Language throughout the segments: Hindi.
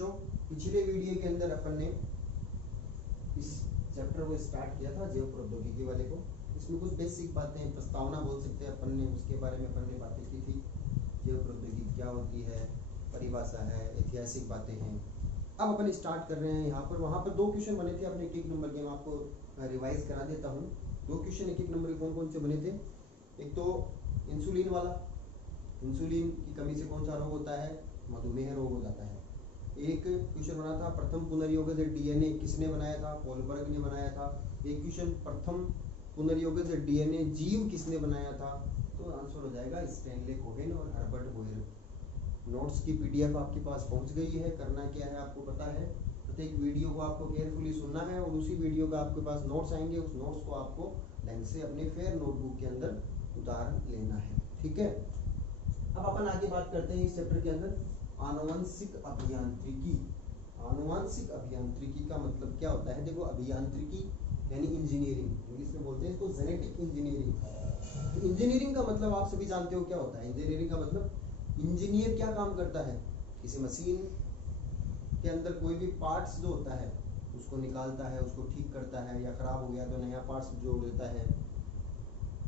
बच्चों, पिछले वीडियो के अंदर अपन ने इस चैप्टर को स्टार्ट किया था जैव प्रौद्योगिकी वाले को। इसमें कुछ बेसिक बातें, प्रस्तावना बोल सकते हैं अपन ने, उसके बारे में अपन ने बातें की थी। जैव प्रौद्योगिकी क्या होती है, परिभाषा है, ऐतिहासिक बातें हैं। अब अपन स्टार्ट कर रहे हैं यहाँ पर। वहाँ पर 2 क्वेश्चन बने थे अपने 1 नंबर के, मैं आपको रिवाइज करा देता हूँ। 2 क्वेश्चन 1 नंबर के कौन कौन से बने थे। एक तो इंसुलिन वाला, इंसुलिन की कमी से कौन सा रोग होता है, मधुमेह रोग हो जाता है। एक क्वेश्चन बना था प्रथम पुनर्योगज डीएनए किसने बनाया था, कोलबर्ग ने बनाया था। एक क्वेश्चन प्रथम पुनर्योगज डीएनए जीव किसने बनाया था, तो आंसर हो जाएगा स्टैनले कोहेन और हर्बर्ट बोयर। नोट्स की पीडीएफ आपके पास पहुंच गई है। करना क्या है आपको पता है, प्रत्येक वीडियो को आपको केयरफुली सुनना है और उसी वीडियो का आपके पास नोट्स आएंगे, उस नोट्स को आपको लाइन से अपने फेयर नोटबुक के अंदर उतार लेना है। ठीक है, अब अपन आगे बात करते हैं इस चैप्टर के अंदर आनुवंशिक अभियांत्रिकी। आनुवंशिक अभियांत्रिकी का मतलब क्या होता है। देखो, अभियांत्रिकी यानी इंजीनियरिंग, इंग्लिश में बोलते हैं इसको जेनेटिक इंजीनियरिंग। तो इंजीनियरिंग का मतलब आप सभी जानते हो क्या होता है। इंजीनियरिंग का मतलब इंजीनियर क्या काम करता है, किसी मशीन के अंदर कोई भी पार्ट्स जो होता है उसको निकालता है, उसको ठीक करता है, या खराब हो गया तो नया पार्ट्स जोड़ देता है।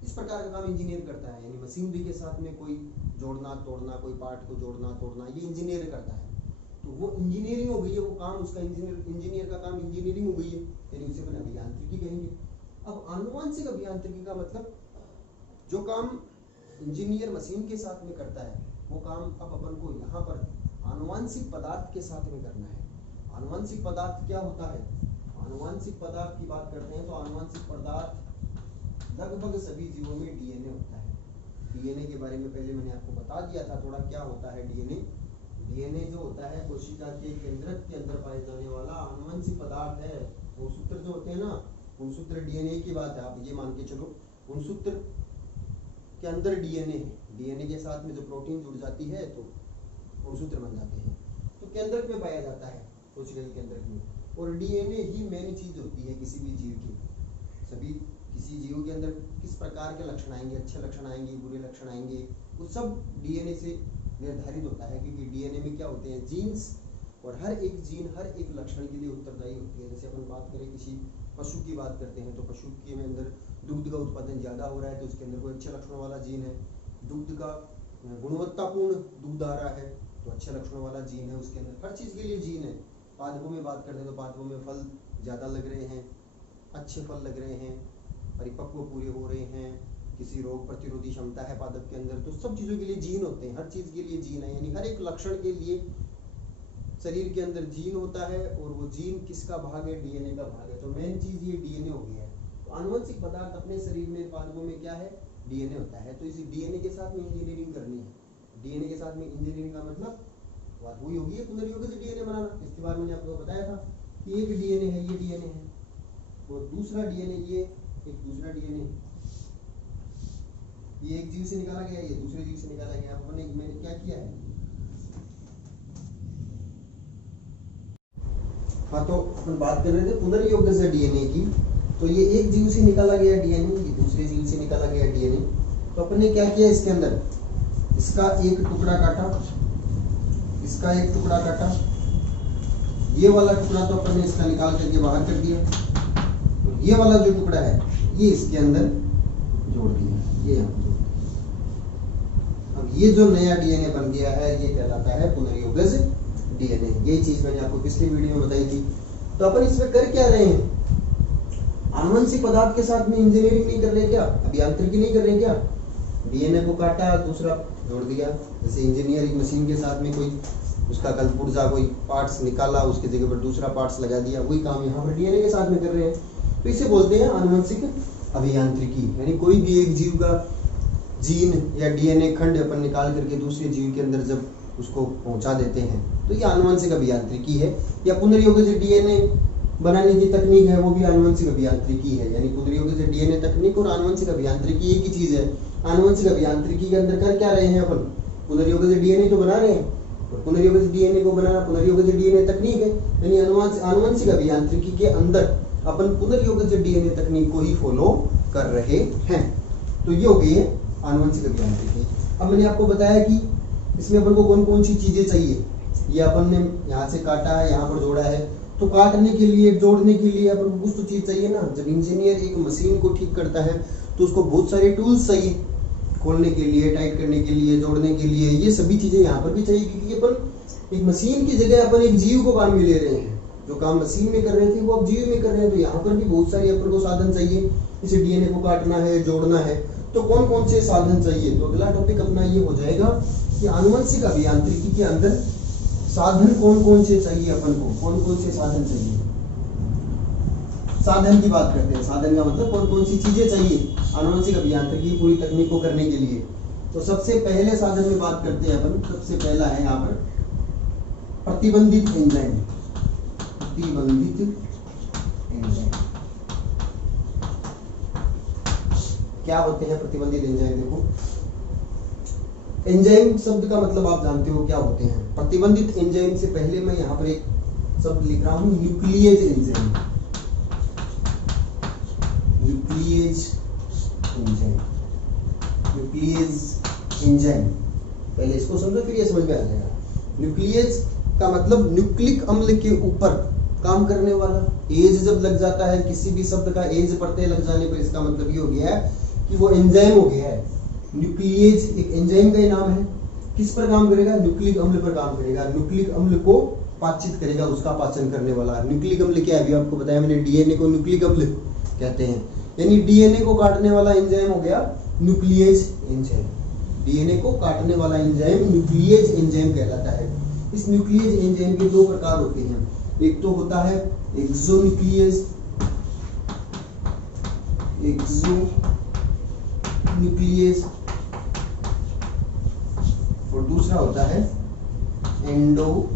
इस प्रकार का काम इंजीनियर करता है। यानी मशीनरी के साथ में कोई जोड़ना तोड़ना, कोई पार्ट को जोड़ना तोड़ना, ये इंजीनियर करता है। तो वो इंजीनियरिंग हो गई है, वो काम उसका इंजीनियर का काम इंजीनियरिंग हो गई है, यानी उसे अपन अभियांत्रिकी कहेंगे। अब आनुवंशिक अभियांत्रिकी का मतलब जो काम इंजीनियर मशीन के साथ में करता है वो काम अब अपन को यहाँ पर आनुवंशिक पदार्थ के साथ में करना है। आनुवंशिक पदार्थ क्या होता है, आनुवंशिक पदार्थ की बात करते हैं तो आनुवंशिक पदार्थ लगभग सभी जीवों में डीएनए होता है। डीएनए के बारे में पहले मैंने आपको बता दिया था थोड़ा, क्या होता है डीएनए। डीएनए जो होता है कोशिका के केंद्रक के अंदर पाए जाने वाला आनुवंशिक पदार्थ है। गुणसूत्र जो होते हैं ना, गुणसूत्र डीएनए की बात है, आप ये मान के चलो गुणसूत्र के अंदर डीएनए है। डीएनए के साथ में जो प्रोटीन जुड़ जाती है तो गुणसूत्र बन जाते हैं। तो केंद्रक में पाया जाता है, कोशिका के केंद्रक में। और डीएनए ही मेन चीज होती है किसी भी जीव की। सभी किसी जीव के अंदर किस प्रकार के लक्षण आएंगे, अच्छे लक्षण आएंगे, बुरे लक्षण आएंगे, वो सब डीएनए से निर्धारित होता है। क्योंकि डीएनए में क्या होते हैं, जीन्स, और हर एक जीन हर एक लक्षण के लिए उत्तरदायी होती है। जैसे अपन बात करें किसी पशु की बात करते हैं तो पशु के में अंदर दुग्ध का उत्पादन ज्यादा हो रहा है तो उसके अंदर कोई अच्छे लक्षणों वाला जीन है। दुग्ध का गुणवत्तापूर्ण दूध आ रहा है तो अच्छे लक्षणों वाला जीन है उसके अंदर। हर चीज के लिए जीन है। पादपों में बात करते हैं तो पादपों में फल ज्यादा लग रहे हैं, अच्छे फल लग रहे हैं, परिपक्व पूरे हो रहे हैं, किसी रोग प्रतिरोधी क्षमता है पादप के अंदर, तो सब चीजों के लिए जीन होते हैं। हर चीज के लिए जीन है, यानी हर एक लक्षण के लिए शरीर के अंदर जीन होता है। और वो जीन किसका भाग है, डीएनए का भाग है। तो मेन चीज ये डीएनए हो गया है। तो आनुवंशिक पदार्थ अपने शरीर में पादपों में क्या है, डीएनए होता है। तो इसी डीएनए के साथ में इंजीनियरिंग करनी है। डीएनए के साथ में इंजीनियरिंग का मतलब बात हुई होगी है पुनर्योगज डीएनए बनाना। इसके बारे में मैंने आपको बताया था कि एक डीएनए है, ये डीएनए है, और दूसरा डीएनए ये एक दूसरा डीएनए, ये एक जीव से निकाला गया, ये दूसरे जीव से निकाला गया। मैंने क्या किया है, हाँ, तो अपन बात कर रहे थे पुनर्योगज डीएनए की। तो ये एक जीव से निकाला गया डीएनए, ये दूसरे जीव से निकाला गया डीएनए। तो अपन ने क्या किया, इसके अंदर इसका एक टुकड़ा काटा, इसका एक टुकड़ा काटा, ये वाला टुकड़ा तो अपन ने इसका निकाल करके बाहर कर दिया, तो ये वाला जो टुकड़ा है ये इसके अंदर जोड़ दिया, ये यहाँ जोड़ दिया। अब ये जो नया डीएनए बन गया है ये कहलाता है पुनर्योगज डीएनए। यही चीज मैंने आपको पिछली वीडियो में बताई थी। तो अपन इसमें कर क्या रहे हैं, आनुवंशिक पदार्थ के साथ में इंजीनियरिंग नहीं कर रहे क्या, अभियांत्रिकी नहीं कर रहे क्या। डीएनए को काटा, दूसरा जोड़ दिया। जैसे इंजीनियरिंग मशीन के साथ में कोई उसका कलपुर्जा कोई पार्ट्स निकाला, उसकी जगह पर दूसरा पार्ट्स लगा दिया, वही काम यहाँ पर डीएनए के साथ में कर रहे हैं। तो इसे बोलते हैं आनुवंशिक अभियांत्रिकी। यानी कोई भी एक जीव का जीन या डीएनए खंड अपन निकाल करके दूसरे जीव के अंदर जब उसको पहुंचा देते हैं तो ये आनुवंशिक अभियांत्रिकी है। या पुनर्योगज डीएनए बनाने की तकनीक है, वो भी आनुवंशिक अभियांत्रिकी है। यानी पुनर्योगज डीएनए तकनीक और आनुवंशिक अभियांत्रिकी एक ही चीज है। आनुवंशिक अभियांत्रिकी के अंदर कर क्या रहे हैं अपन, पुनर्योगज डीएनए तो बना रहे हैं, और पुनर्योगज डीएनए को बनाना पुनर्योगज डीएनए तकनीक है। यानी आनुवंशिक अभियांत्रिकी के अंदर अपन पुनर्योगज डीएनए तकनीक को ही फॉलो कर रहे हैं। तो ये हो गई है आनुवंशिक अभियांत्रिकी। अब मैंने आपको बताया कि इसमें अपन को कौन कौन सी चीजें चाहिए, ये अपन ने यहाँ से काटा है, यहाँ पर जोड़ा है, तो काटने के लिए जोड़ने के लिए अपन को कुछ तो चीज चाहिए ना। जब इंजीनियर एक मशीन को ठीक करता है तो उसको बहुत सारे टूल्स चाहिए, खोलने के लिए, टाइट करने के लिए, जोड़ने के लिए, ये सभी चीजें यहाँ पर भी चाहिए, क्योंकि अपन एक मशीन की जगह अपन एक जीव को काम में ले रहे हैं। जो काम मशीन में कर रहे थे वो अब जीव में कर रहे हैं, तो यहाँ पर भी बहुत सारे अपन को साधन चाहिए। इसे डीएनए को काटना है, जोड़ना है, तो कौन कौन से साधन चाहिए। तो अगला टॉपिक अपना ये हो जाएगा कि आनुवंशिक अभियांत्रिकी के अंदर साधन कौन कौन से चाहिए अपन को, कौन कौन से साधन चाहिए। साधन की बात करते हैं, साधन का मतलब कौन कौन सी चीजें चाहिए आनुवंशिक अभियांत्रिकी पूरी तकनीक को करने के लिए। तो सबसे पहले साधन में बात करते हैं अपन, सबसे पहला है यहाँ पर प्रतिबंधित एंजाइम। प्रतिबंधित एंजाइम क्या होते हैं? प्रतिबंधित एंजाइम, देखो एंजाइम शब्द का मतलब आप जानते हो क्या होते हैं। प्रतिबंधित एंजाइम से पहले मैं यहाँ पर एक शब्द लिख रहा हूं, nuclease enzyme. Nuclease enzyme, nuclease enzyme, पहले इसको समझो फिर ये समझ में आ जाएगा। न्यूक्लियेज का मतलब न्यूक्लिक अम्ल के ऊपर काम करने वाला। एज जब लग जाता है, किसी भी शब्द का एज प्रत्यय लग जाने पर इसका मतलब ये हो गया है कि वो एंजाइम हो गया है। न्यूक्लियेज एक एंजाइम का ही नाम है। किस पर काम करेगा? न्यूक्लिक अम्ल पर काम करेगा। न्यूक्लिक अम्ल को पाचित करेगा, उसका पाचन करने वाला। न्यूक्लिक अम्ल क्या है? अभी आपको बताया मैंने, डीएनए को न्यूक्लिक अम्ल कहते हैं। यानी डीएनए को काटने वाला एंजाइम हो गया न्यूक्लियेज एंजाइम। डीएनए को काटने वाला एंजाइम न्यूक्लियेज एंजाइम कहलाता है। इस न्यूक्लियेज एंजाइम के दो प्रकार होते हैं। एक तो होता है एक्सोन्यूक्लियेज, एक्सोन्यूक्लियेज, और दूसरा होता है एंडोन्यूक्लियेज।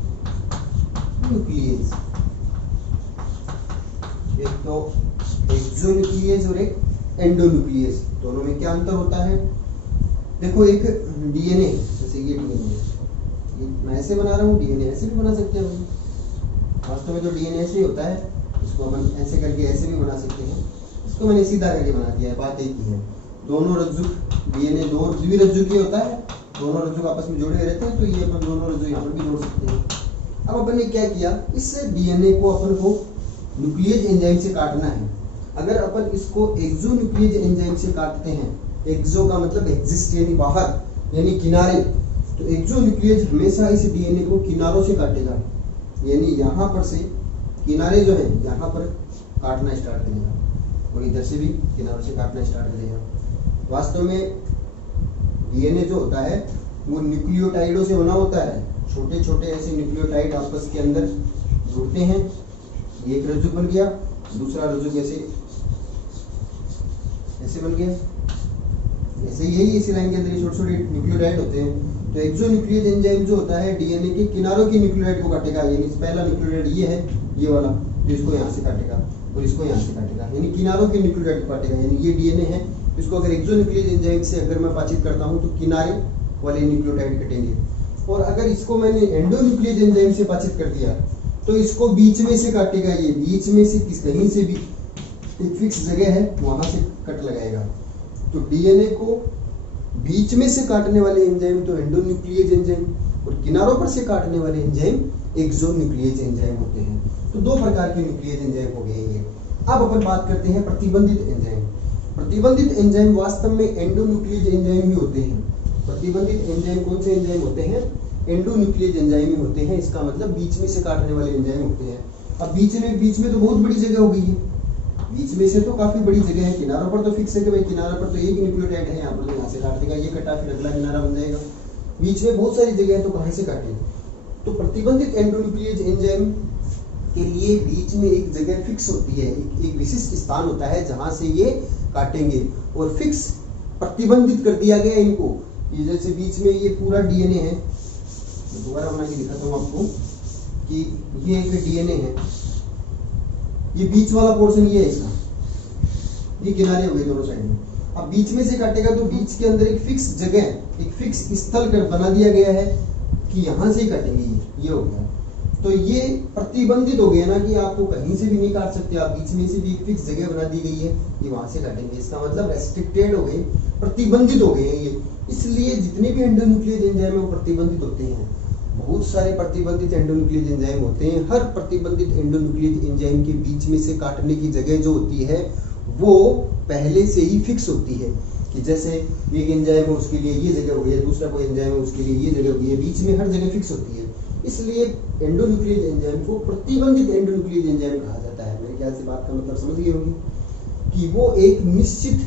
एक तो एक्सोन्यूक्लियेज और एक एंडोन्यूक्लियेज। दोनों में क्या अंतर होता है? देखो एक डीएनए, जैसे ये डीएनए मैं ऐसे बना रहा हूँ, डीएनए ऐसे भी बना सकते हैं। वास्तव में जो डीएनए ऐसे होता है उसको अपन ऐसे करके ऐसे भी बना सकते हैं। इसको मैंने सीधा करके बना दिया है, बात एक ही है। दोनों रज्जु डीएनए दो द्विरज्जु की होता है, दोनों रज्जु आपस में जुड़े रहते हैं, तो ये अपन दोनों रज्जु यहाँ पर भी जोड़ सकते हैं। अब अपन ने क्या किया, इस डीएनए को अपन को न्यूक्लियेज एंजाइम से काटना है। अगर अपन इसको एक्सोन्यूक्लियेज एंजाइम से काटते हैं, एक्सो का मतलब एग्जिस्ट यानी बाहर, यानी किनारे, तो एक्सोन्यूक्लियेज हमेशा इस डीएनए को किनारों से काटेगा। यानी यहाँ पर से किनारे जो है यहाँ पर काटना स्टार्ट करेगा, और इधर से भी किनारों से काटना स्टार्ट करेगा। वास्तव में डीएनए जो होता है वो न्यूक्लियोटाइडों से बना होता है। छोटे छोटे ऐसे न्यूक्लियोटाइड आपस के अंदर जुड़ते हैं। एक रज्जु बन गया, दूसरा रज्जु कैसे ऐसे बन गया, ऐसे यही इसी लाइन के अंदर छोटे छोटे न्यूक्लियोटाइड होते हैं। तो एक्सोन्यूक्लियेज एंजाइम जो होता है डीएनए के किनारों की न्यूक्लियोटाइड को काटेगा। यानी पहला न्यूक्लियोटाइड ये है, ये वाला, तो इसको यहाँ से काटेगा और इसको यहाँ से काटेगा, यानी किनारों की न्यूक्लियोटाइड को काटेगा। यानी ये डीएनए है, इसको अगर एक्सोन्यूक्लियेज एंजाइम से अगर मैं पाचित करता हूँ तो किनारे वाले न्यूक्लियोटाइड कटेंगे। और अगर इसको मैंने एंडोन्यूक्लियेज एंजाइम से पाचित कर दिया तो इसको बीच में से काटेगा। ये बीच में से कहीं से भी एक फिक्स जगह है वहां से कट लगाएगा। तो डीएनए को बीच में से काटने वाले एंजाइम तो एंडोन्यूक्लियेज एंजाइम, और किनारों पर से काटने वाले एंजाइम एक्सोन्यूक्लियेज एंजाइम होते हैं। तो दो प्रकार के न्यूक्लियेज एंजाइम हो गए ये। अब अपन बात करते हैं प्रतिबंधित एंजाइम। प्रतिबंधित एंजाइम वास्तव में एंडोन्यूक्लियेज एंजाइम ही होते हैं। प्रतिबंधित एंजाइम कौन से एंजाइम होते हैं? एंडोन्यूक्लियेज एंजाइम ही होते हैं। इसका मतलब बीच में से काटने वाले एंजाइम होते हैं। अब बीच में तो बहुत बड़ी जगह हो गई है। बीच में से तो काफी बड़ी जगह है, किनारों पर तो फिक्स है कि भाई किनारों पर तो एक न्यूक्लियोटाइड है, यहाँ पर यहाँ से काट देगा, ये कटा फिर अगला किनारा बन जाएगा। बीच में बहुत सारी जगह है, तो कहाँ से काटे? तो प्रतिबंधित एंडोन्यूक्लियेज एंजाइम के लिए बीच में एक जगह फिक्स होती है, एक विशिष्ट स्थान होता है जहां से ये काटेंगे, और फिक्स प्रतिबंधित कर दिया गया इनको। ये जैसे बीच में ये पूरा डीएनए है, दोबारा बना के दिखाता हूँ आपको कि ये एक डीएनए है, ये बीच वाला पोर्शन ये है इसका, ये किनारे हो गए दोनों साइड में। अब बीच में से काटेगा तो बीच के अंदर एक फिक्स जगह, एक फिक्स स्थल कर बना दिया गया है कि यहाँ से ही काटेंगे, ये हो गया। तो ये प्रतिबंधित हो गया ना कि आपको कहीं से भी नहीं काट सकते आप, बीच में से भी एक फिक्स जगह बना दी गई है कि वहां से काटेंगे। इसका मतलब रेस्ट्रिक्टेड हो गए, प्रतिबंधित हो गए हैं ये। इसलिए जितने भी एंडोन्यूक्लियेज एंजाइम है वो प्रतिबंधित होते हैं। बहुत सारे प्रतिबंधित एंडोन्यूक्लियस एंजाइम होते हैं। हर प्रतिबंधित एंडोन्यूक्लियस एंजाइम के बीच में से काटने की जगह जो होती है वो पहले से ही फिक्स होती है कि जैसे एक एंजाइम है उसके लिए ये जगह हुई है, दूसरा कोई एंजाइम है उसके लिए ये जगह हुई है, बीच में हर जगह फिक्स होती है। इसलिए एंडोन्यूक्लियस एंजाइम को प्रतिबंधित एंडोन्यूक्लियस एंजाइम कहा जाता है। मेरे ख्याल से बात का मतलब समझ गए होंगे कि वो एक निश्चित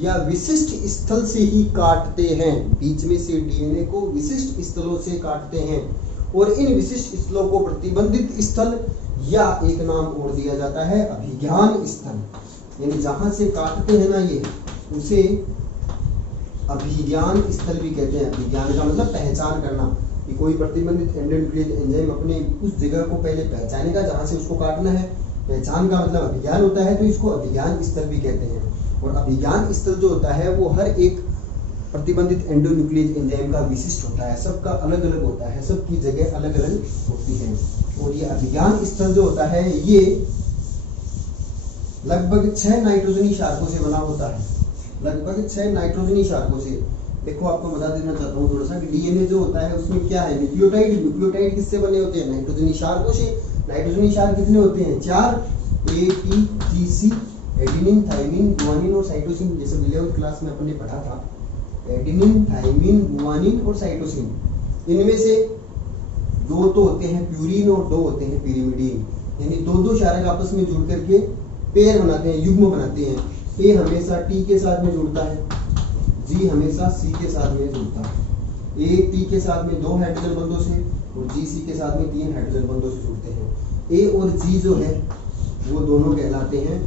या विशिष्ट स्थल से ही काटते हैं, बीच में से डीएनए को विशिष्ट स्थलों से काटते हैं और इन विशिष्ट स्थलों को प्रतिबंधित स्थल या एक नाम और दिया जाता है अभिज्ञान स्थल। यानी जहां से काटते हैं ना ये, उसे अभिज्ञान स्थल भी कहते हैं। अभिज्ञान का मतलब पहचान करना कि कोई प्रतिबंधित एंडोन्यूक्लियस एंजाइम अपने उस जगह को पहले पहचानेगा जहां से उसको काटना है। पहचान का मतलब अभिज्ञान होता है, तो इसको अभिज्ञान स्थल भी कहते हैं। और अभिज्ञान स्थल जो होता है वो हर एक प्रतिबंधित एंडोन्यूक्लियस एंजाइम का विशिष्ट होता है, सबका अलग अलग होता है, सबकी जगह अलग अलग होती है। और ये अभिज्ञान स्थल जो होता है ये लगभग 6 नाइट्रोजनी क्षारकों से बना होता है। लगभग 6 नाइट्रोजनी क्षारकों से। देखो आपको बता देना चाहता हूँ थोड़ा सा कि डीएनए जो होता है उसमें क्या है, न्यूक्लियोटाइड। न्यूक्लियोटाइड किससे बने होते हैं? नाइट्रोजनी क्षारकों से। नाइट्रोजनी क्षार कितने होते हैं? 4, ए, टी, जी, सी, एडेनिन, थाइमिन, गुआनिन और साइटोसिन। जैसे 11वीं क्लास में अपन ने पढ़ा था, एडेनिन, थाइमिन, गुआनिन और साइटोसिन। इनमें से 2 तो होते हैं प्यूरिन और 2 होते हैं पिरिमिडीन। यानी 2 क्षारक आपस में जुड़ करके पेयर बनाते हैं, युग्म बनाते हैं। ए हमेशा टी के साथ में जुड़ता है, जी हमेशा सी के साथ में जुड़ता है। ए टी के साथ में 2 हाइड्रोजन बंधों से और जी सी के साथ में 3 हाइड्रोजन बंधों से जुड़ते हैं। ए और जी जो है वो दोनों कहलाते हैं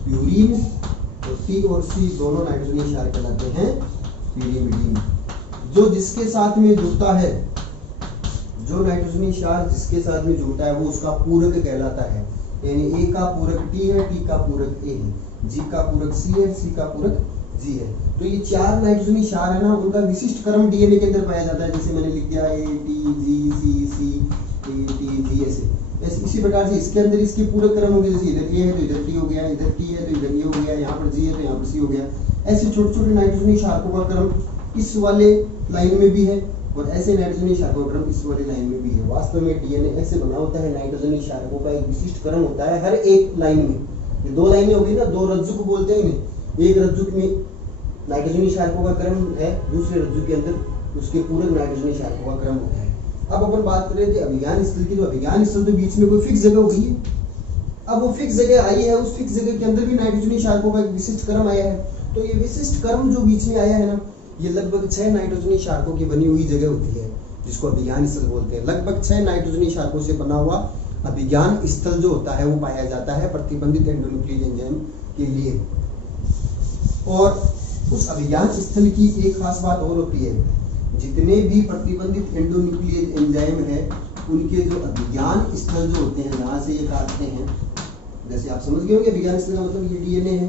प्यूरिन और टी और सी दोनों नाइट्रोजनी क्षार कहलाते हैं पिरिमिडीन। जो जिसके साथ में जुड़ता है, जो नाइट्रोजनी क्षार जिसके साथ में जुड़ता है वो उसका पूरक कहलाता है। यानी ए का पूरक टी है, टी का पूरक ए है, जी का पूरक सी है, सी का पूरक जी है। तो ये 4 नाइट्रोजनी क्षार है ना, उनका विशिष्ट क्रम डीएनए के अंदर पाया जाता है। जैसे मैंने लिख दिया A T G C C A T G ऐसे। इसी प्रकार से इसके अंदर इसके पूरक क्रम होंगे। जैसे इधर ए है तो इधर टी हो गया, इधर टी है तो इधर ये हो गया, यहाँ पर जी है तो यहाँ पर सी हो गया। ऐसे छोटे छोटे नाइट्रोजनी क्षारकों का क्रम इस वाले लाइन में भी है और ऐसे नाइट्रोजनी क्षारकों का क्रम इस वाली लाइन में भी है। वास्तव में डीएनए ऐसे बना होता है, नाइट्रोजनी क्षारकों का एक विशिष्ट क्रम होता है हर एक लाइन में। ये 2 लाइनें हो गई ना, 2 रज्जु को बोलते हैं इन्हें। एक रज्जु में नाइट्रोजनी क्षारकों का क्रम है, दूसरे रज्जु के अंदर उसके पूरक नाइट्रोजनी क्षारकों का क्रम होता है। अब अपन बात कर रहे थे अभिज्ञान स्थल की, तो अभिज्ञान स्थल तो बीच में कोई फिक्स जगह होगी है। अब वो फिक्स जगह आई है, उस फिक्स जगह के अंदर भी नाइट्रोजनी क्षारकों का एक विशिष्ट क्रम आया है। तो ये विशिष्ट क्रम जो बीच में आया है ना, ये लगभग 6 नाइट्रोजनी क्षारकों की बनी हुई जगह होती है, जिसको अभिज्ञान स्थल बोलते हैं। लगभग 6 नाइट्रोजनी क्षारकों से बना हुआ अभिज्ञान स्थल जो होता है वो पाया जाता है प्रतिबंधित एंडोन्यूक्लियस एंजाइम के लिए। और उस अभिज्ञान स्थल की एक खास बात और होती है, जितने भी प्रतिबंधित एंडोन्यूक्लियस एंजाइम है उनके जो अभिज्ञान स्थल जो होते हैं जहाँ से ये काटते हैं, जैसे आप समझ गए होंगे अभिज्ञान स्थल का मतलब ये डीएनए है।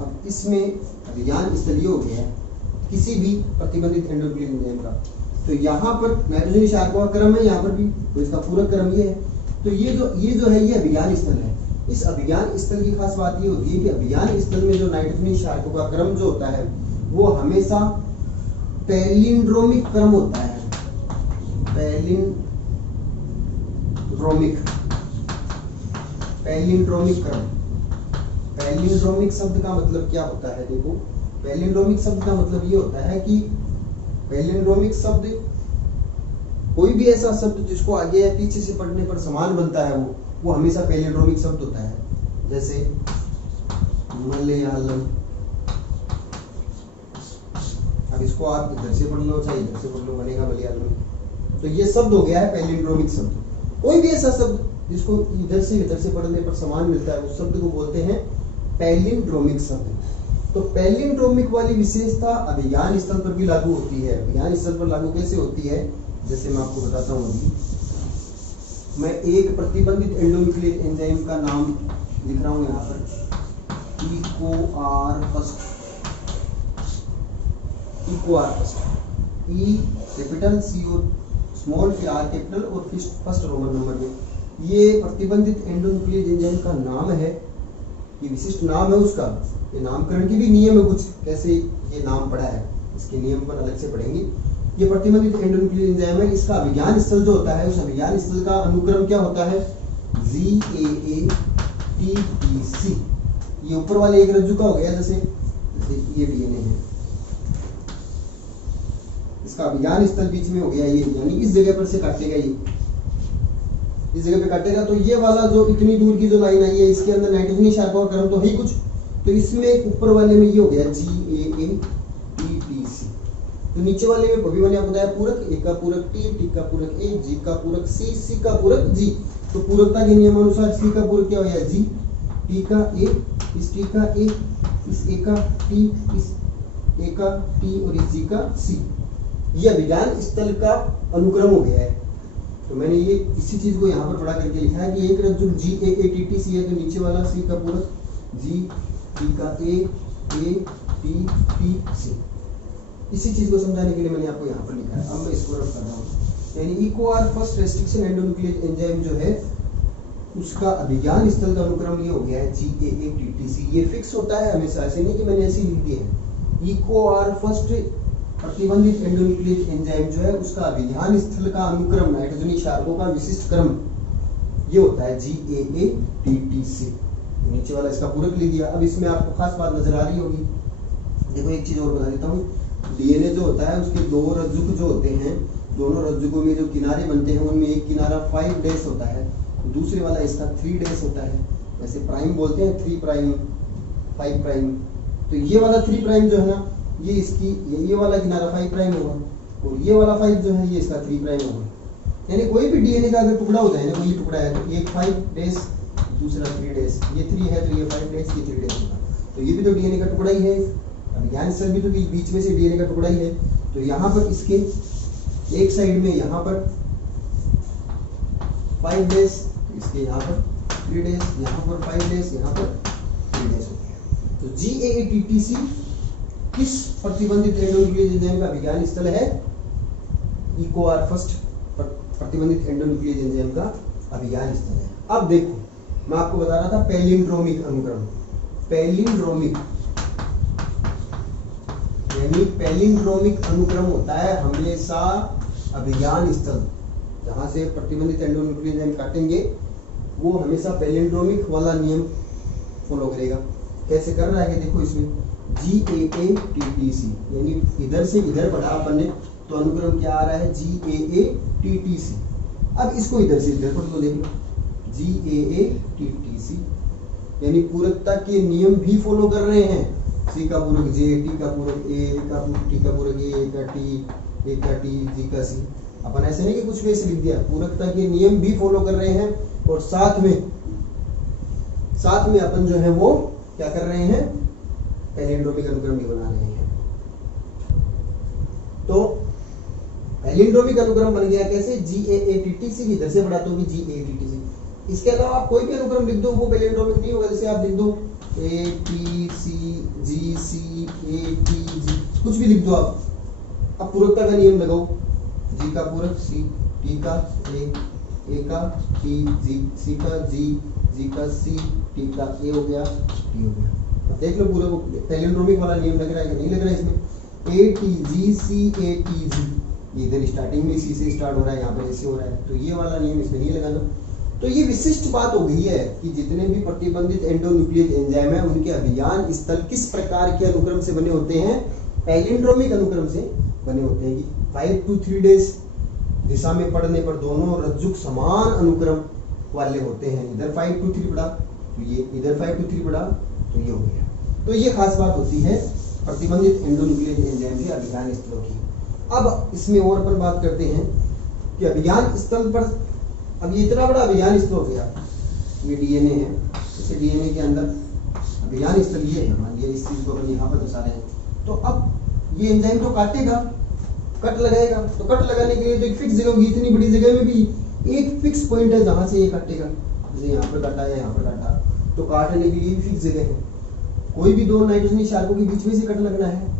अब इसमें अभिज्ञान स्थल ये हो गया किसी भी प्रतिबंधित एंडोन्यूक्लियस एंजाइम का। तो यहाँ पर नाइट्रोजनी क्षारकों का क्रम है, यहाँ पर भी तो इसका पूरक क्रम ये है। तो ये जो है ये अभिज्ञान स्थल है। इस अभिज्ञान स्थल की खास बात ये होती है कि अभिज्ञान स्थल में जो नाइट्रोजनी क्षारकों का क्रम जो होता है वो हमेशा पैलिंड्रोमिक क्रम होता है। पैलिंड्रोमिक क्रम। पैलिंड्रोमिक शब्द का मतलब क्या होता है? देखो, पैलिंड्रोमिक शब्द का मतलब ये होता है कि पैलिंड्रोमिक शब्द कोई भी ऐसा शब्द जिसको आगे या पीछे से पढ़ने पर समान बनता है वो हमेशा पैलिंड्रोमिक शब्द होता है। जैसे मलयालम, अब इसको आप इधर से पढ़ लो चाहे इधर से पढ़ लो, बनेगा मलयालम। तो ये शब्द हो गया है पैलिंड्रोमिक शब्द। कोई भी ऐसा शब्द जिसको इधर से पढ़ने पर समान मिलता है उस शब्द को बोलते हैं पैलिंड्रोमिक शब्द। तो पैलिंड्रोमिक वाली विशेषता अभिज्ञान स्थल पर भी लागू होती है। अभिज्ञान स्थल पर लागू कैसे होती है, जैसे मैं आपको बताता हूँ। अभी मैं एक प्रतिबंधित एंडोन्यूक्लियस एंजाइम का नाम लिख रहा हूँ यहाँ पर, इकोआरपस्ट। ई कैपिटल, सी ओ स्मॉल, फिर आर कैपिटल और फर्स्ट रोमन नंबर में। ये प्रतिबंधित एंडोन्यूक्लियस एंजाइम का नाम है, ये विशिष्ट नाम है उसका। ये नामकरण के भी नियम है कुछ, कैसे ये नाम पड़ा है इसके नियम पर अलग से पढ़ेंगे। ये प्रतिबंधित एंडोन्यूक्लियस एंजाइम है, इसका अभिज्ञान स्थल जो होता है उस अभिज्ञान स्थल का अनुक्रम क्या होता है, GAATTC। ये ऊपर वाले एक रज्जु का हो गया, जैसे ये डीएनए है, इसका अभिज्ञान स्थल बीच में हो गया ये, यानी इस जगह पर से काटेगा, ये इस जगह पे काटेगा। तो ये वाला जो इतनी दूर की जो लाइन आई है इसके अंदर नाइट्रोजनी शार्कों का क्रम तो है ही कुछ, तो इसमें ऊपर वाले में ये हो गया GAATTC। तो नीचे वाले में अभी मैंने आपको बताया पूरक, ए का पूरक टी, टी का पूरक ए, जी का पूरक सी, सी का पूरक जी। तो पूरकता के नियमानुसार सी का पूरक क्या हो गया जी, टी का ए, इस टी का ए, इस ए का टी, इस ए का टी और इस जी का सी। ये अभिज्ञान स्थल का अनुक्रम हो गया है। तो मैंने ये इसी चीज को यहाँ पर पढ़ा करके लिखा है कि एक रज्जु GAATTC है, तो नीचे वाला सी का पूरक जी, टी का ए, टी, सी। इसी चीज को समझाने के लिए मैंने आपको यहाँ पर लिखा है। अब मैं इसको रब कर रहा हूँ, यानी EcoR first restriction endonuclease enzyme जो है उसका अभिज्ञान स्थल का अनुक्रम ये हो गया है GAATTC। ये फिक्स होता है हमेशा, ऐसे नहीं कि मैंने ऐसे लिख दिया है। EcoR फर्स्ट प्रतिबंधित एंडोन्यूक्लियस एंजाइम जो है उसका अभिज्ञान स्थल का अनुक्रम नाइट्रोजनी क्षारकों का विशिष्ट क्रम ये होता है GAATTC। नीचे वाला इसका पूरक ले दिया। अब इसमें आपको खास बात नजर आ रही होगी, देखो एक चीज और बता देता हूँ। डीएनए जो होता है उसके दो रज्जुक जो होते हैं, दोनों रज्जुकों में जो किनारे बनते हैं उनमें एक किनारा 5 डैश होता है, दूसरे वाला इसका 3 डैश होता है। वैसे प्राइम बोलते हैं 3 प्राइम 5 प्राइम। तो ये वाला 3 प्राइम जो है ना, ये इसकी ये वाला किनारा 5 प्राइम होगा, और ये वाला 5 जो है ये इसका 3 प्राइम होगा। यानी कोई भी डीएनए का अगर टुकड़ा होता है ना, कोई टुकड़ा है तो एक 5 डैश दूसरा 3 डैश, ये 3 है तो ये 5 डैश, ये 3 डैश होगा। तो ये भी तो डीएनए का टुकड़ा ही है, अभिज्ञान स्थल भी तो बीच में से डीएनए का टुकड़ा ही है। तो यहाँ पर इसके एक साइड में यहाँ पर 5 डैश, इसके यहाँ पर 3 डैश, यहाँ पर 5 डैश, यहाँ पर 3 डैश हो गया। तो GAATTC किस प्रतिबंधित एंडोन्यूक्लियस एंजाइम का अभिज्ञान स्थल है, EcoR फर्स्ट प्रतिबंधित एंडोन्यूक्लियस एंजाइम का अभिज्ञान स्थल है। अब देखो मैं आपको बता रहा था पैलिंड्रोमिक अनुक्रम, पैलिंड्रोमिक यानी पैलिंड्रोमिक अनुक्रम होता है हमेशा अभिज्ञान स्थल, जहां से प्रतिबंधित एंडोन्यूक्लियस एंजाइम काटेंगे वो हमेशा पैलिंड्रोमिक वाला नियम फॉलो करेगा। कैसे कर रहा है कि देखो इसमें GAATTC, यानी इधर से इधर बढ़ा अपन ने तो अनुक्रम क्या आ रहा है GAATTC। अब इसको इधर से इधर पढ़ लो, देख लो GAATTC, यानी पूरकता के नियम भी फॉलो कर रहे हैं। सी का पूरक J, टी का पूरक A, टी का पूरक A, का T, A का T, G का C। अपन ऐसे नहीं कि कुछ भी ऐसे लिख दिया, पूरकता के नियम भी फॉलो कर रहे हैं और साथ में अपन जो है वो क्या कर रहे हैं, पैलिंड्रोमिक अनुक्रम भी बना रहे हैं। तो पैलिंड्रोमिक अनुक्रम बन गया कैसे, GAATTC की इधर से बढ़ा तो भी GAATTC। इसके अलावा आप कोई भी अनुक्रम लिख दो वो पैलिंड्रोमिक नहीं होगा। जैसे आप लिख दो ATCGC, ATG, कुछ भी लिख दो आप। अब पूरकता का नियम लगाओ, G का पूरक C, T का A, A का T, C का G, G का C, T का A हो गया, T हो गया। अब देख लो पूरा पैलिंड्रोमिक वाला नियम लग रहा है कि नहीं लग रहा है इसमें। ATGCATG, इधर स्टार्टिंग में C से स्टार्ट हो रहा है, यहाँ पर ऐसे हो रहा है, तो ये वाला नियम इसमें नहीं लगाना। तो ये विशिष्ट बात हो गई है कि जितने भी प्रतिबंधित एंडोन्यूक्लियस एंजाइम है उनके अभिज्ञान स्थल किस प्रकार के अनुक्रम से बने होते हैं, पैलिंड्रोमिक अनुक्रम से बने होते हैं। 5 to 3 डेज दिशा में पढ़ने पर दोनों रज्जुक समान अनुक्रम वाले होते हैं। इधर 5 to 3 पढ़ा तो ये, इधर 5 to 3 पढ़ा तो ये हो गया। तो ये खास बात होती है प्रतिबंधित एंडोन्यूक्लियस एंजाइम के अभिज्ञान स्थलों की। अब इसमें और अपन बात करते हैं कि अभिज्ञान स्थल पर, अब ये इतना बड़ा अभिज्ञान स्थल हो गया, ये डीएनए है, इसे डीएनए के अंदर अभिज्ञान स्थल ये है, मान लिया इस चीज को अपन यहाँ पर दर्शा रहे हैं। तो अब ये एंजाइम तो काटेगा, कट लगाएगा, तो कट लगाने के लिए तो एक फिक्स जगह होगी। इतनी बड़ी जगह में भी एक फिक्स पॉइंट है जहां से ये काटेगा, जैसे यहाँ पर काटा या यहाँ पर काटा, तो काटने के लिए भी फिक्स जगह है। कोई भी दो नाइट्रोजनी क्षारकों के बीच में से कट लगना है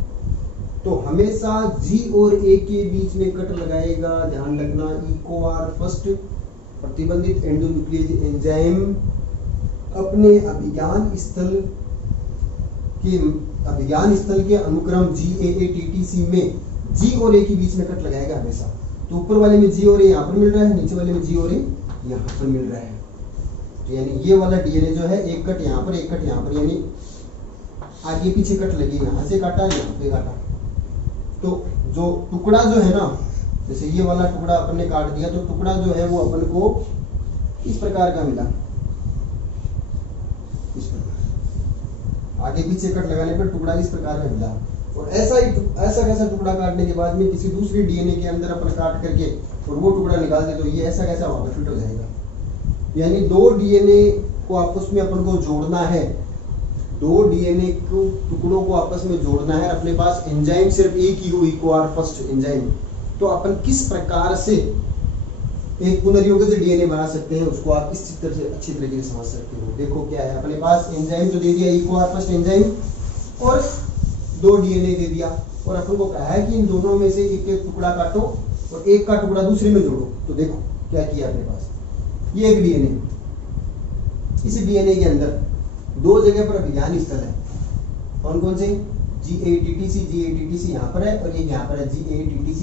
तो हमेशा G और A के बीच में कट लगाएगा। ध्यान रखना, EcoR फर्स्ट प्रतिबंधित एंडोन्यूक्लियस एंजाइम अपने अभिज्ञान स्थल के अनुक्रम GAATTC में जी और ए के बीच में कट लगाएगा हमेशा। तो ऊपर वाले में जी और ए यहाँ पर मिल रहा है, नीचे वाले में जी और ए यहाँ पर मिल रहा है। तो यानी ये वाला डीएनए जो है एक कट यहाँ पर एक कट यहाँ पर, यानी आगे पीछे कट लगी, यहाँ से काटा यहाँ पे काटा। तो जो टुकड़ा जो है ना, जैसे ये वाला टुकड़ा अपन ने काट दिया, तो टुकड़ा जो है वो अपन को इस प्रकार का मिला, इस प्रकार आगे पीछे कट लगाने पर टुकड़ा इस प्रकार का मिला। और ऐसा कैसा टुकड़ा काटने के बाद में किसी दूसरे डीएनए के अंदर अपन काट करके और वो टुकड़ा निकाल दे, तो ये ऐसा कैसा वहां पर फिट हो जाएगा। यानी दो डीएनए को आपस में अपन को जोड़ना है, दो डीएनए को टुकड़ों को आपस में जोड़ना है, अपने पास एंजाइम सिर्फ एक ही हो, इकोआर फर्स्ट एंजाइम, तो अपन किस प्रकार से एक पुनर्योगज डीएनए बना सकते हैं उसको आप इस चित्र से अच्छी तरीके से समझ सकते हो। देखो क्या है, अपने पास एंजाइम जो दे दिया इकोआर फर्स्ट एंजाइम और दो डीएनए दे दिया, और अपन को कहा है कि इन दोनों में से एक एक टुकड़ा काटो और एक का टुकड़ा दूसरे में जोड़ो। तो देखो क्या किया अपने पास, ये एक डीएनए, इस डीएनए के अंदर दो जगह पर अभिज्ञान स्थल है, कौन कौन से, GATTC यहाँ पर है और एक यहाँ पर है GATTC।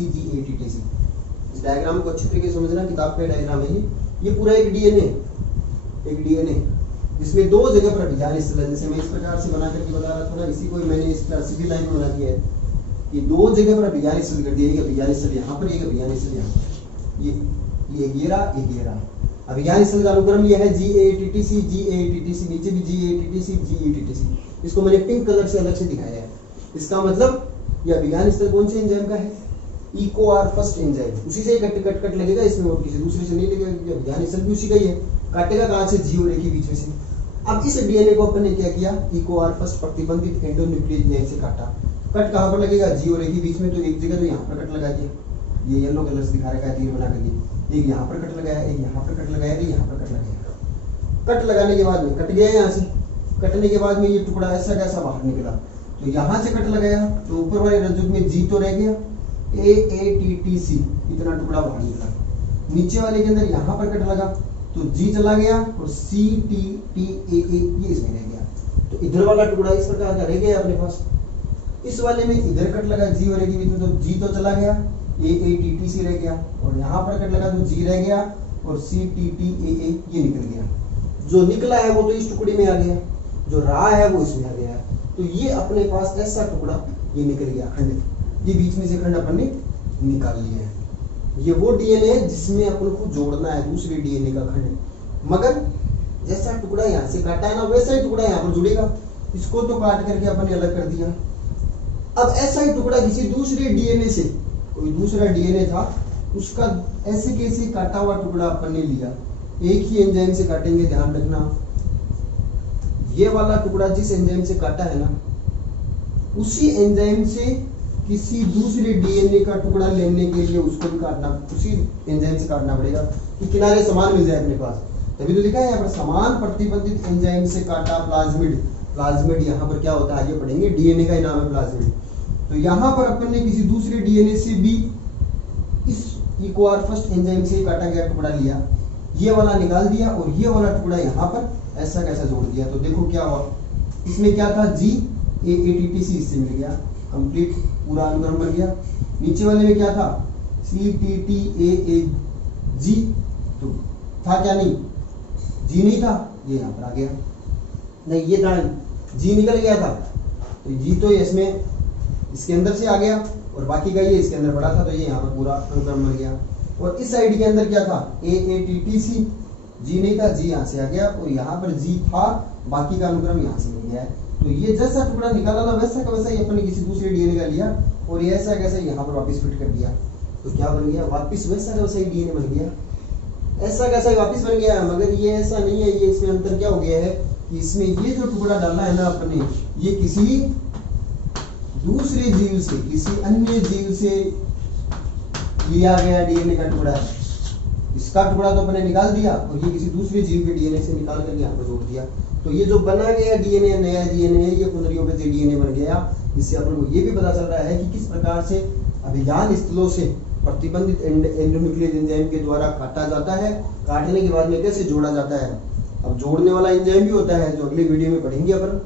इस डायग्राम को अच्छी तरीके से समझना, किताब का डायग्राम है ये पूरा एक डीएनए जिसमें दो जगह पर अभिज्ञान स्थल है। जैसे मैं इस प्रकार से बना करके बता रहा था ना, इसी को मैंने इस प्रकार सीधी लाइन में बना दिया है कि दो जगह पर अभिज्ञान स्थल कर दिया, एक अभिज्ञान स्थल यहाँ पर, एक अभिज्ञान स्थल यहाँ पर, ये एक ये रहा। अभिज्ञान स्थल का अनुक्रम यह है GATTC, नीचे भी GATTC। इसको मैंने पिंक कलर से अलग से दिखाया है। इसका मतलब ये अभिज्ञान स्थल कौन से एंजाइम का है, इकोआर फर्स्ट एंजाइम, उसी से कट लगेगा, इसमें और किसी दूसरे से नहीं लगेगा। अभिज्ञान स्थल भी उसी का ही है, काटेगा कहाँ से, जी और ए के बीच में से। अब इस डीएनए को अपन ने क्या किया, इकोआर फर्स्ट प्रतिबंधित एंडोन्यूक्लियस एंजाइम से काटा। कट कहाँ पर लगेगा, जी और ए के बीच में, तो एक जगह तो यहाँ पर कट लगा दिया, ये येलो कलर से दिखा रखा है तीर बना करके, एक यहाँ पर कट लगाया, एक यहाँ पर कट लगाया, एक यहाँ पर कट लगाया। कट लगाने के बाद में कट गया यहाँ से, कटने के बाद में ये टुकड़ा ऐसा कैसा बाहर निकला, तो यहाँ से कट लगाया तो ऊपर वाले रज्जुक में जी तो रह गया, AATTC इतना टुकड़ा बाहर निकला। नीचे वाले के अंदर यहाँ पर कट लगा तो जी चला गया और CTTAA ये इसमें रह गया। तो इधर वाला टुकड़ा इस प्रकार का रह गया अपने पास। इस वाले में इधर कट लगा जी और ए के बीच में, तो जी तो चला गया, AATTC रह गया, और यहाँ पर कट लगा तो जी रह गया और CTTAA ये निकल गया। जो निकला है वो तो इस टुकड़े में आ गया, जो रहा है वो इसमें आ गया। तो ये अपने पास ऐसा टुकड़ा ये निकल गया खंडित, ये बीच में से खंड अपन ने निकाल लिया है। ये वो डीएनए है जिसमें अपन को जोड़ना है दूसरे डीएनए का खंड, मगर जैसा टुकड़ा यहाँ से काटा है ना वैसा ही टुकड़ा यहाँ पर जुड़ेगा। इसको तो काट करके अपन ने अलग कर दिया। अब ऐसा ही टुकड़ा किसी दूसरे डीएनए से, कोई दूसरा डीएनए था उसका ऐसे कैसे काटा हुआ टुकड़ा अपन ने लिया, एक ही एंजाइम से काटेंगे, ध्यान रखना। ये वाला टुकड़ा जिस एंजाइम से काटा है ना, उसी एंजाइम से किसी दूसरे डीएनए का टुकड़ा लेने के लिए उसको भी काटना, उसी एंजाइम से काटना पड़ेगा कि किनारे समान मिल जाए अपने पास। तभी तो लिखा है यहाँ पर समान प्रतिबंधित एंजाइम से काटा प्लाज्मिड। प्लाज्मिड यहाँ पर क्या होता है आगे पढ़ेंगे, डीएनए का ही नाम है प्लाज्मिड। तो यहाँ पर अपन ने किसी दूसरे डीएनए से भी इस इकोआर फर्स्ट एंजाइम से काटा गया टुकड़ा लिया, ये वाला निकाल दिया और ये वाला टुकड़ा यहाँ पर ऐसा कैसा जोड़ दिया। तो देखो क्या हुआ, इसमें क्या था, GATTC इससे मिल गया, कंप्लीट पूरा अनुक्रम बन गया। नीचे वाले में क्या था, CTTAAG, तो था क्या, नहीं जी नहीं था, ये यहाँ पर आ गया, नहीं ये था, जी निकल गया था, तो जी तो इसमें इसके अंदर से आ गया और बाकी का ये इसके अंदर पड़ा था, तो ये यहाँ पर पूरा अनुक्रम बन गया। और इस साइड के अंदर क्या था, AATTC, जी नहीं था, जी यहाँ से आ गया और यहाँ पर जी था, बाकी का अनुक्रम यहाँ से मिल गया है। तो ये जैसा टुकड़ा निकाला ना वैसा का वैसा ही अपन ने किसी दूसरे डीएनए का लिया और ये ऐसा कैसा यहाँ पर वापस फिट कर दिया। तो क्या बन गया, वापस वैसा का वैसा ही डीएनए बन गया, ऐसा कैसा ही वापस बन गया। मगर ये ऐसा नहीं है, ये इसमें अंतर क्या हो गया है कि इसमें ये जो टुकड़ा डाला है ना अपने, ये किसी दूसरे जीव से, किसी अन्य जीव से लिया गया डीएनए का टुकड़ा है। इसका टुकड़ा तो अपने निकाल दिया और ये किसी दूसरे जीव के डीएनए से निकाल कर यहाँ पर जोड़ दिया। तो ये जो बना गया डीएनए, नया डीएनए है, ये पुनर्योगज डीएनए बन गया। इससे अपन को ये भी पता चल रहा है कि किस प्रकार से अभिज्ञान स्थलों से प्रतिबंधित एंडोन्यूक्लियस एंजाइम के द्वारा काटा जाता है, काटने के बाद में कैसे जोड़ा जाता है। अब जोड़ने वाला एंजाइम भी होता है जो अगले वीडियो में पढ़ेंगे अपन।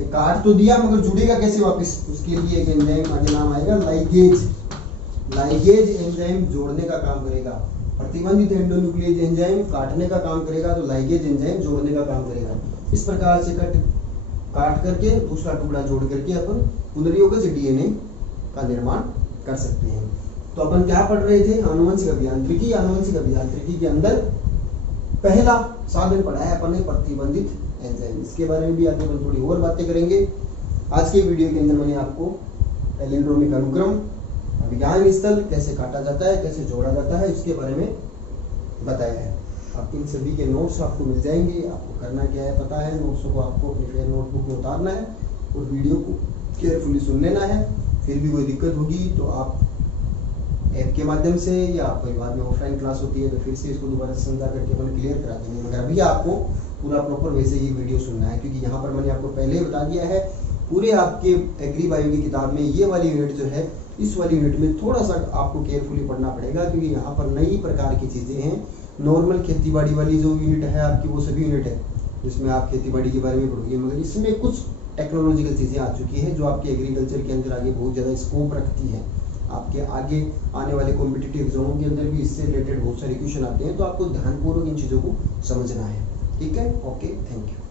काट तो दिया मगर जुड़ेगा कैसे वापस, उसके लिए एक एंजाइम आगे नाम आएगा लाइगेज। लाइगेज एंजाइम जोड़ने का काम करेगा। प्रतिबंधित एंडोन्यूक्लियेज एंजाइम काटने का काम करेगा, तो लाइगेज एंजाइम जोड़ने का काम करेगा। इस प्रकार से काट करके दूसरा टुकड़ा जोड़ करके अपन पुनर्योगज डीएनए का निर्माण कर सकते हैं। तो अपन क्या पढ़ रहे थे? आनुवंशिक अभियांत्रिकी। आनुवंशिक अभियांत्रिकी के अंदर पहला साधन पढ़ा है अपन ने प्रतिबंधित एंजाइम। इसके बारे में भी आगे अपन थोड़ी और बातें करेंगे। आज के वीडियो के अंदर मैंने आपको एलिंड्रोमिक अनुक्रम, अभिज्ञान स्थल कैसे काटा जाता है, कैसे जोड़ा जाता है, इसके बारे में बताया है। आपके इन सभी के नोट्स आपको मिल जाएंगे। आपको करना क्या है पता है, नोट्सों को आपको अपनी नोटबुक में उतारना है और वीडियो को केयरफुली सुन लेना है। फिर भी कोई दिक्कत होगी तो आप ऐप के माध्यम से या आपको बाद में ऑफलाइन क्लास होती है तो फिर से इसको दोबारा से समझा करके अपन क्लियर करा देंगे। मगर अभी आपको पूरा प्रॉपर वैसे ही वीडियो सुनना है, क्योंकि यहाँ पर मैंने आपको पहले ही बता दिया है पूरे आपके एग्री बायो की किताब में ये वाली यूनिट जो है, इस वाली यूनिट में थोड़ा सा आपको केयरफुली पढ़ना पड़ेगा, क्योंकि यहाँ पर नई प्रकार की चीज़ें हैं। नॉर्मल खेतीबाड़ी वाली जो यूनिट है आपकी, वो सभी यूनिट है जिसमें आप खेतीबाड़ी के बारे में पढ़ोगे, मगर इसमें कुछ टेक्नोलॉजिकल चीज़ें आ चुकी हैं जो आपके एग्रीकल्चर के अंदर आगे बहुत ज़्यादा स्कोप रखती है। आपके आगे आने वाले कॉम्पिटिटिव एग्जामों के अंदर भी इससे रिलेटेड बहुत सारे क्वेश्चन आते हैं, तो आपको ध्यानपूर्वक इन चीज़ों को समझना है। ठीक है, ओके, थैंक यू।